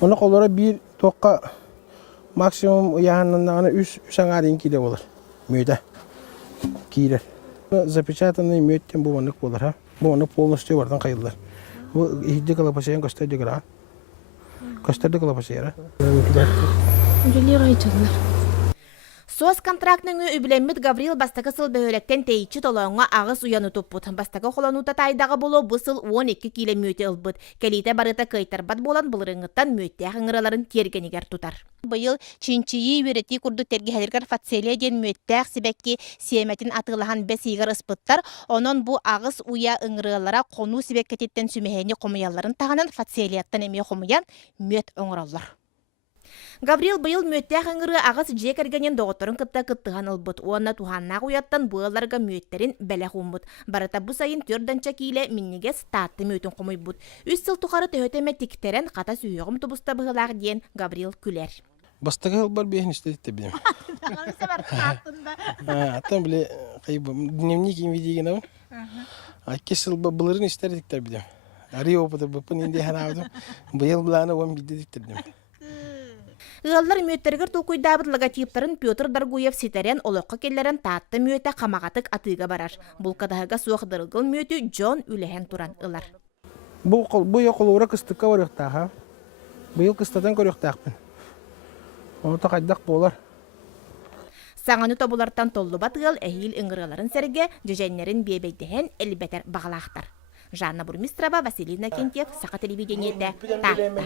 Onu kollara bir toqqa maksimum yanından üç аңарын киилэ olur. Мүөтэ. Киилэр. Запечатанный мүөттен bu manık olur ha. Bu manık полностью vardan kayılır. Bu ihdi kalapasıyan gösterdik ha. Gösterdik kalapasıyan. Соос контрактның үбілеммит Гаврил бастакы сыл бөхөлектен тейчі толоңа ағыс уяны туппут. Бастакы холанута тайдағы болу бұсыл 12 киле мүөте ылбыт. Келейте барыта кайтарбат болан бұлырыңыттан мүөттээх ыҥыраларын тергенігер тутар. Быйыл чинчийи үрети курду тергехелергер фацелия ден мүөттээх сибекки сиэметин атылахан бес игер ыспыттар. Онон бу ағыс уя ыҥыралара кону сибеккетиттен сүмехени комуяларын тағанан фацелияттан эме комуян мүөт оңыраллар. Гаврил быйыл мүөттээх ыҥыры ағыс жиэк эргенен доҕотторун кытта кыттыхан ылбыт. Уонна туханнаах уяттан быалларга мүөттерин бэлэх умбут. Барыта бу сайын төрдөнчө киилэ миннигес Таатта мүөтүн комуйбут. 3 сыл тухары төһөтөмө тиктерен ката сүйөгүм тубуста быһылаах диэн Гаврил күлэр. Бастакы ылбар бехин истедикте билем. Аттан биле дневник инвидиген ау. Аккес ылба былырын истедиктер билем. Ари опыты быпын инде ханабдым. Быйыл буланы он биддиктер билем. Ыаллар мүөттергер тулкуйдаабыт логотиптарын Петр Даргуев ситерен олоққа келлерен Таатта мүөтэ камагатык атыга барар. Бул кадаһыга суохдырылгыл мүөтү Джон үлэһен туран ылар. Bu yokuluğura kıstıkka varıqtaq ha. Bıйыл kıstadan görüqtaqpın. Onu taqaydaq bolar. Саңаны тобулартан толлубат ыал эһиил ыҥыраларын серге жеженнерин биэбейдеһен элбетер бағалаахтар. Жанна Бурмистрова, Василина Кентьев, Саха телевидениете, Таатта.